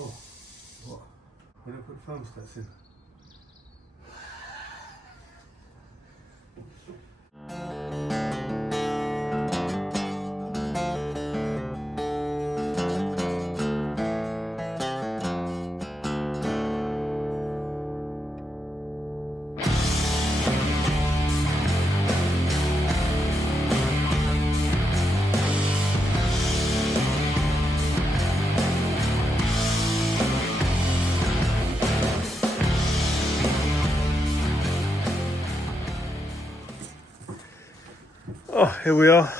Oh, what? Where did I put the thermostats in? Oh, here we are.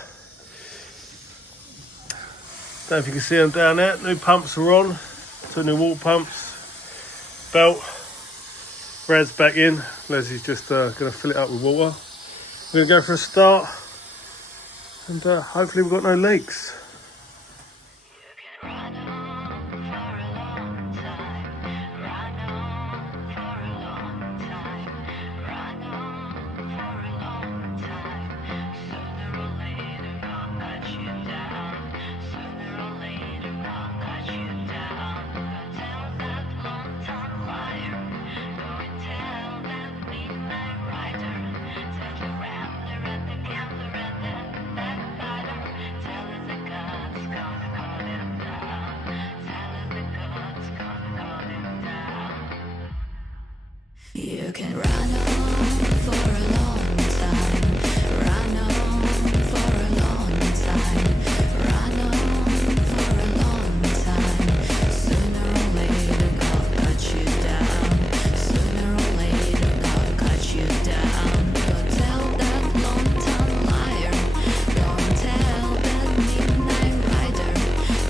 Don't know if you can see them down there. New pumps are on. 2 new water pumps. Belt. Rad's back in. Leslie's just going to fill it up with water. We're going to go for a start. And hopefully we've got no leaks. You can run on for a long time, run on for a long time, run on for a long time. Sooner or later God cut you down, sooner or later God cut you down. Don't tell that long-time liar, don't tell that midnight rider,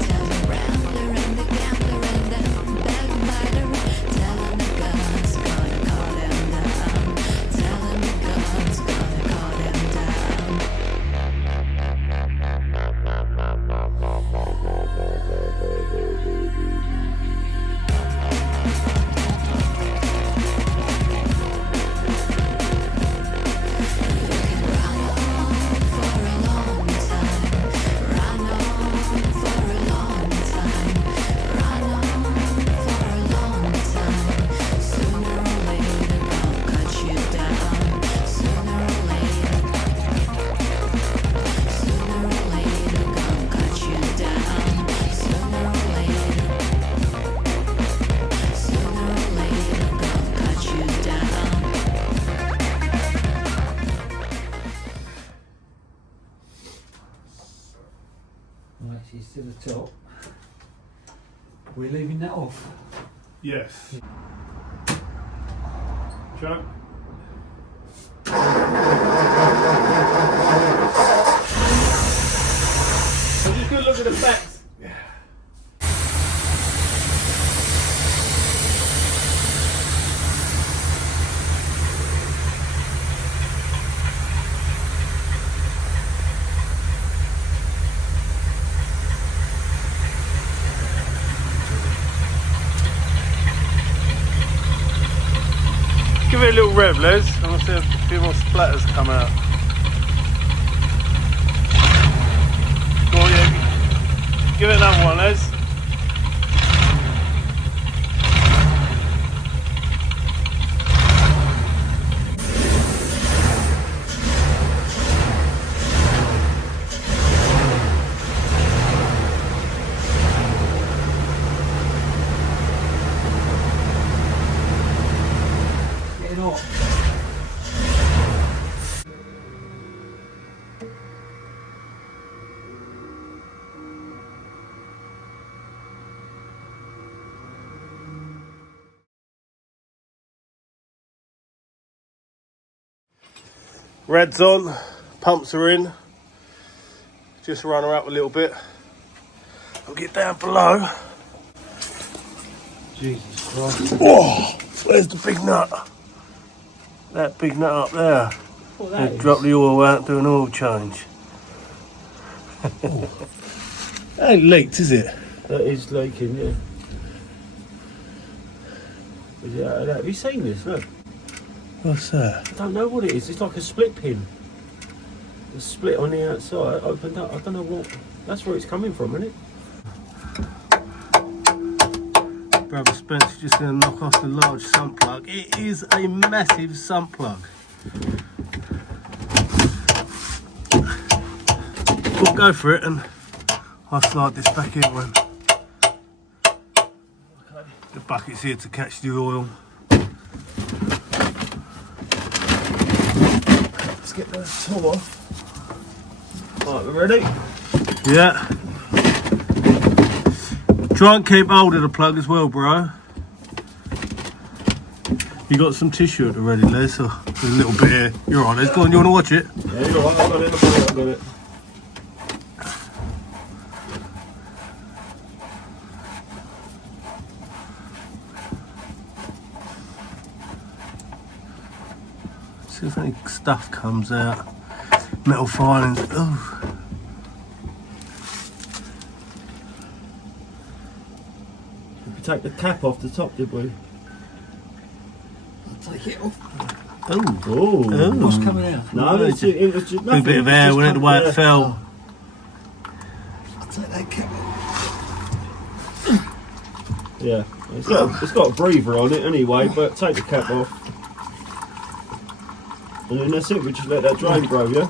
tell the rambler and the gambler and the backbiter, tell them the God's gonna call them down, tell them the God's gonna call them down. Right, she's to the top. We're leaving that off. Yes. Joe? I'm just going to look at the facts. Give it a little rev, Les. I want to see a few more splatters come out. Go on, yeah. Give it another one, Les. Getting off. Rad's on, pumps are in. Just run her up a little bit. I'll get down below. Jesus Christ. Oh, where's the big nut? That big nut up there. What They drop the oil out, do an oil change. That ain't leaked, is it? That is leaking, yeah. Is it out of that? Have you seen this? Look. What's that? I don't know what it is. It's like a split pin. The split on the outside opened up. I don't know what. That's where it's coming from, isn't it? Brother Spencer's just going to knock off the large sump plug. It is a massive sump plug. We'll go for it and I'll slide this back in when the bucket's here to catch the oil. Let's get the top off. Right, we ready? Yeah. Try and keep hold of the plug as well, bro. You got some tissue at the ready, Les? Or there's a little bit here. You're on, Les. Go on, you want to watch it? Yeah, you're right. I've got it. I've got it. See if any stuff comes out. Metal filings. Oh. We take the cap off the top, did we? I'll take it off. Oh. Oh. What's coming out? No, it was just A nothing. bit of air, wasn't it, the way it fell? I'll take that cap off. Yeah, it's got a breather on it anyway, but take the cap off. And then that's it, we just let that drain, bro, yeah?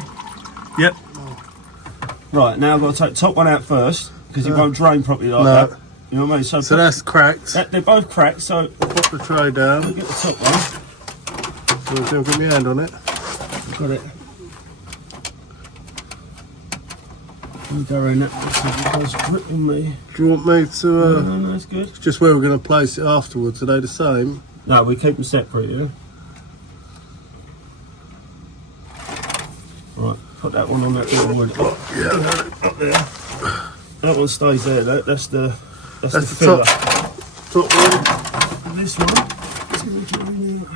Yep. Right, now I've got to take the top one out first, because it won't drain properly like that. You know what I mean? So that's cracked. They're both cracked, so Pop the tray down. I'll get the top one. So put my hand on it. Got it. I'll go around that because it was gripping me. Do you want me to... No, it's good. just where we're going to place it afterwards. Are they the same? No, we keep them separate, yeah? Right, put that one on that little wood. Yeah. Up there. That one stays there. That's the That's the filler. top one. And this one is going to drain out.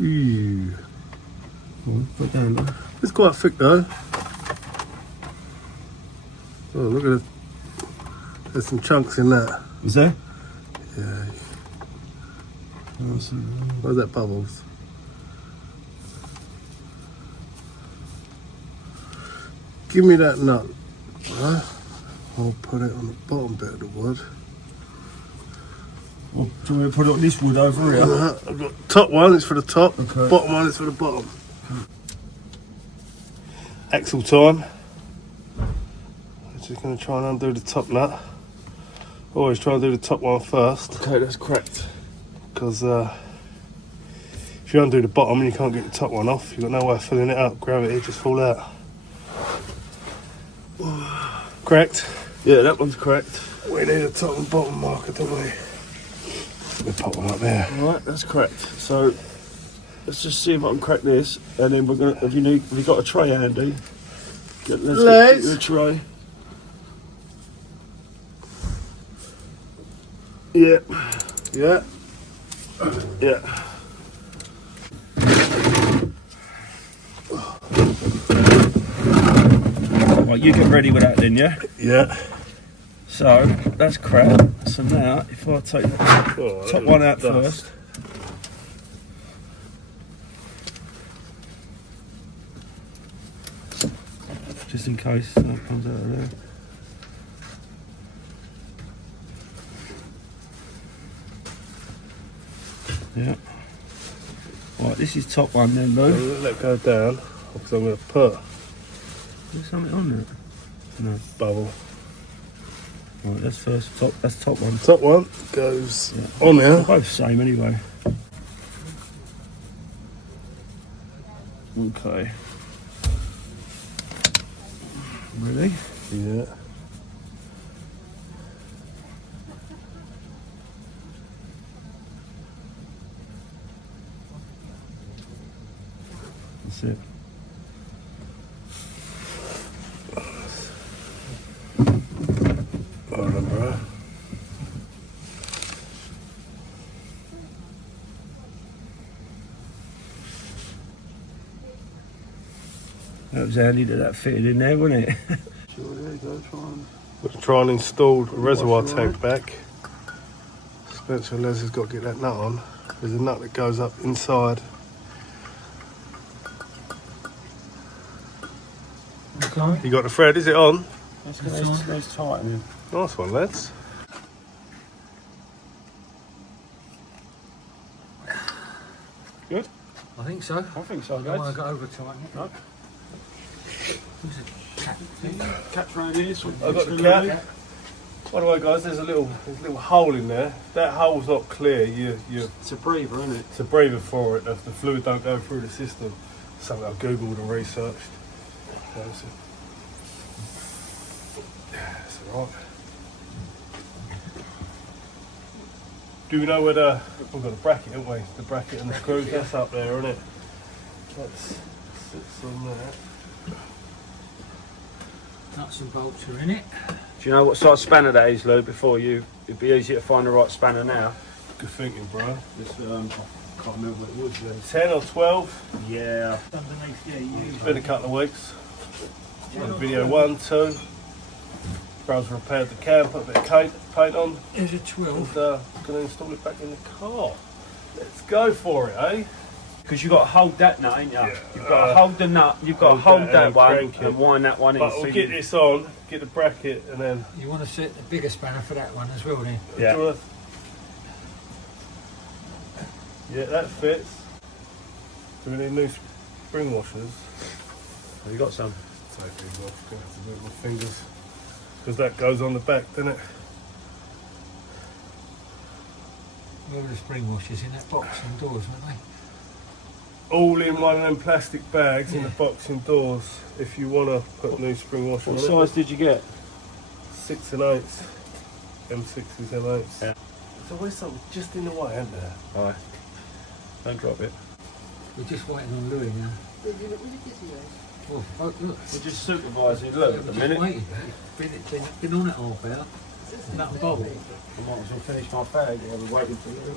Ooh. Put down there. It's quite thick though. Oh, look at it. There's some chunks in that. Is there? Yeah. Oh, so, Where's that bubbles? Give me that nut. Right. I'll put it on the bottom bit of the wood. well, do you want me to put it on this wood over here? I've got top one, it's for the top. Okay. Bottom one is for the bottom. Axle time. I'm just going to try and undo the top nut. Always try and do the top one first, Okay, that's cracked. because if you undo the bottom and you can't get the top one off, you've got no way of filling it up. Gravity just fall out. Cracked. Yeah, that one's cracked. We need a top and bottom marker, don't we? We'll pop one up there. Right, that's cracked. So let's just see if I can crack this, and then we're gonna. Have you got a tray handy? Let's get you a tray. Yeah, Yeah. yeah. Right, you get ready with that then, yeah? Yeah. So that's cracked. So now, if I take the top one out dust. first. Just in case that comes out of there. Yeah. Right, this is top one then, Lou. Let it go down, because I'm going to put There's something on there. No. bubble. Right, that's first top. That's top one. Top one goes Yeah. on there. They're both the same anyway. Okay. Ready? Yeah. That's it. Hold on, bro. That was handy that fitted in there, wasn't it? Sure, there you go, try and... We're to try and install the reservoir Wash it tank back. Spencer and Les has got to get that nut on. There's a nut that goes up inside on. You got the thread, is it on? Let's get those tightening. Nice one, lads. Good? I think so. I think so, I don't want guys. to go over tighten it. No. Who's the cat? Catch round here. So I've got the cap. By the way, guys, there's a little hole in there. If that hole's not clear, It's a breather, isn't it? it's a breather for it. If the fluid don't go through the system, something I've googled and researched. That's alright. Do we know where we've got a bracket, haven't we? The bracket and the screws, that's up there, isn't it? That sits on there. Nuts and bolts are in it. Do you know what size spanner that is, Lou? Before it'd be easy to find the right spanner now. Good thinking, bro. It's, I can't remember what it was then. 10 or 12. Yeah. Underneath, yeah, It's been a couple of weeks. On video 1, 2. Bro's repaired the cam, put a bit of paint on, There's a and 12. going to install it back in the car. Let's go for it, eh? Because you've got to hold that nut, ain't you? Yeah. You've got to hold the nut, you've got to hold hold that that and one crank it. and wind that one in. But we'll get this on, get the bracket, and then... You want to set the bigger spanner for that one as well, then? Yeah. Do you wanna- Yeah, that fits. Do we need new spring washers? Have you got some? Take these off, gonna have to do it with my fingers. Because that goes on the back, doesn't it? Where were the spring washers? In that box indoors, weren't they? All in one of them plastic bags in Yeah. the box indoors. If you want to put new spring washer What on it. size did you get? 6 1/8. M6s, M8s. Yeah. There's always something just in the way, isn't there? Alright. Don't drop it. We're just waiting on Louis now. Oh, look. We're just supervising Lou at the Just minute. waiting. Been on it half hour. Nut and bolt. I might as well finish my bag while we're waiting for Lou.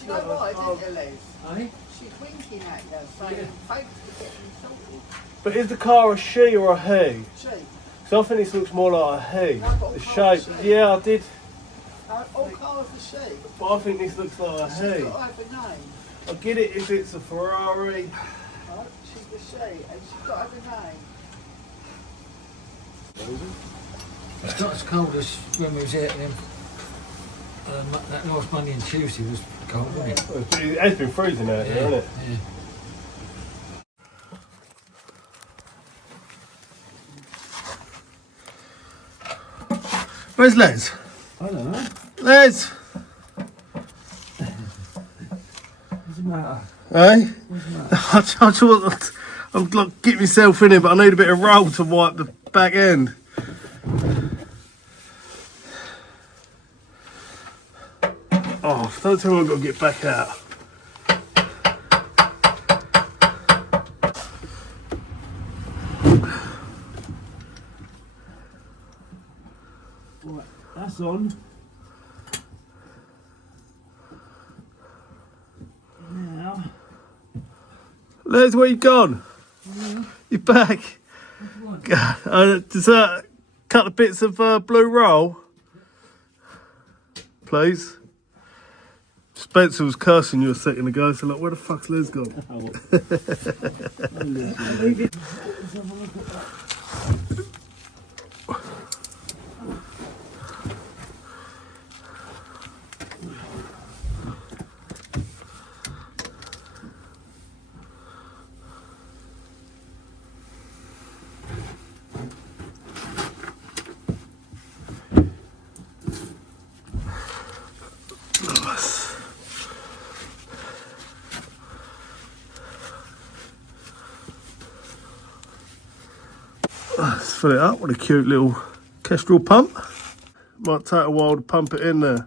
She got right, didn't you, Liz? Eh? She's winking at you, saying thanks for getting sorted. But is the car a she or a he? She, So I think this looks more like a he. No, but The car shape. she. Yeah, I did. all cars are she. But I think this looks like a She's he. got to have a name. I get it if it's a Ferrari. Right? She's a she, and she's got to have a name. It's not as cold as when we was out then. That last Monday and Tuesday was cold, wasn't it? It has been freezing out here, hasn't it? Yeah. Where's Les? I don't know. Les! What's the matter? Hey? I just want I'm like get myself in it, but I need a bit of roll to wipe the back end. Oh, don't tell me I've got to get back out. Right, that's on. Now. Les, where you gone? You're back. God, does that cut the bits of blue roll? Please. Spencer was cursing you a second ago, so like, where the fuck's Les gone? Let's fill it up with a cute little Kestrel pump. Might take a while to pump it in there.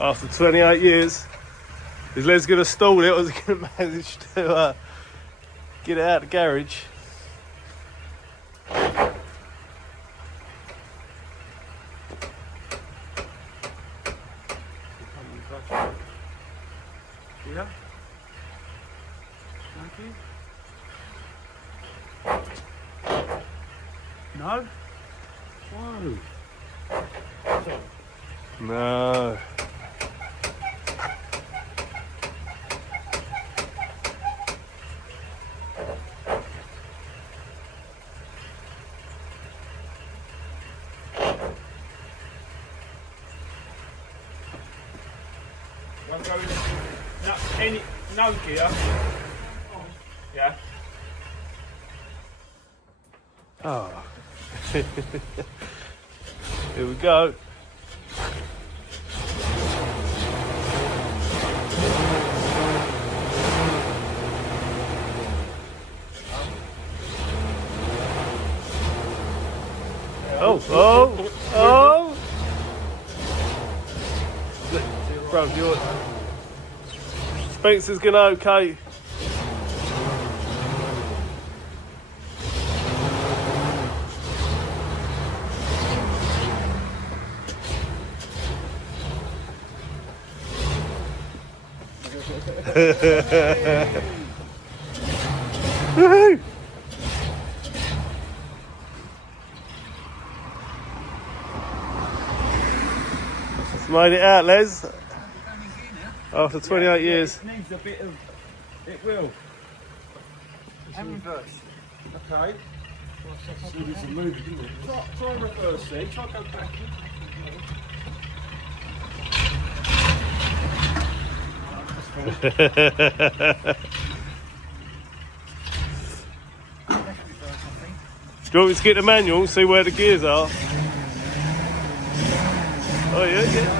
After 28 years, is Les going to stall it or is he going to manage to get it out of the garage? Yeah? Thank you. No? Whoa. No. Won't go in no gear. Yeah. Oh. Here we go. Oh. Bro, you're... Spencer's gonna okay. Woohoo! Made it out, Les. After 28 years. It needs a bit of... It will. And reverse. Okay. So it's a movie, isn't it? Try reverse then. Try go back. Do you want me to get the manual, see where the gears are? Oh yeah.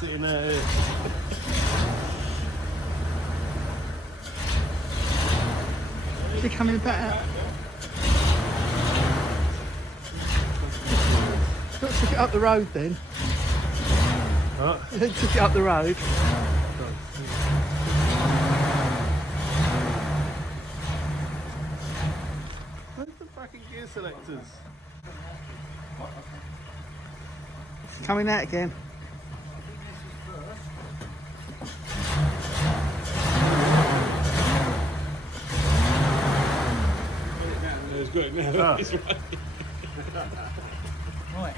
Sitting out here. Is he coming back? Got to take it up the road then. Huh? He took it up the road. Where's the fucking gear selectors? It's coming out again. It's good now. It's right. Right.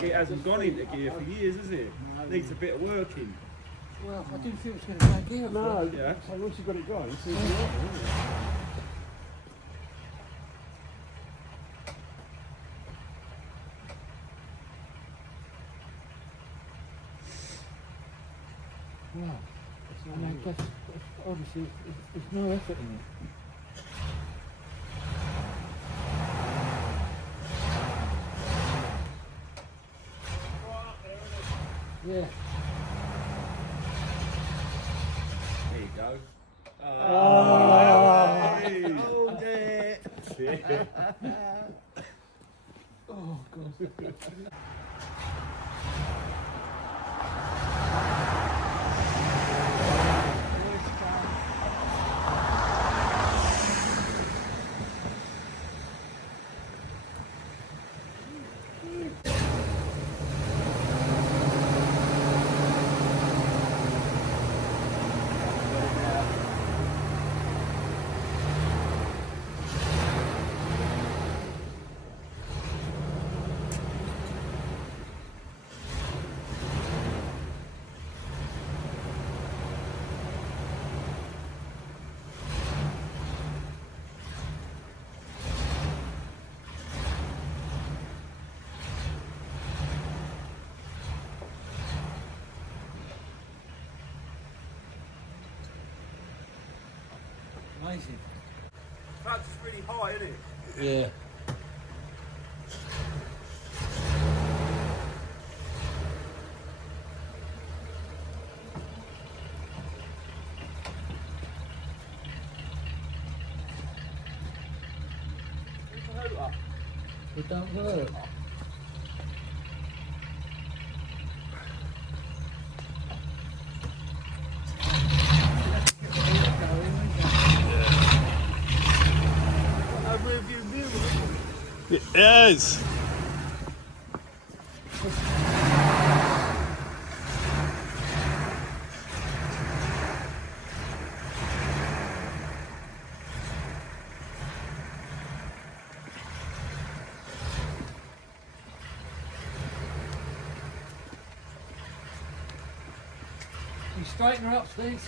It hasn't gone into gear for years, has it? Needs a bit of working. Well, I didn't think it was going to go gear. No, yeah. So once you've got it going, it's easy working, Wow. I mean, that's obviously, there's no effort in it. Yeah. There you go. Hold it. Oh, God. amazing. That's really high, isn't it? Yeah. It don't work. It is. You straighten her up, Steve.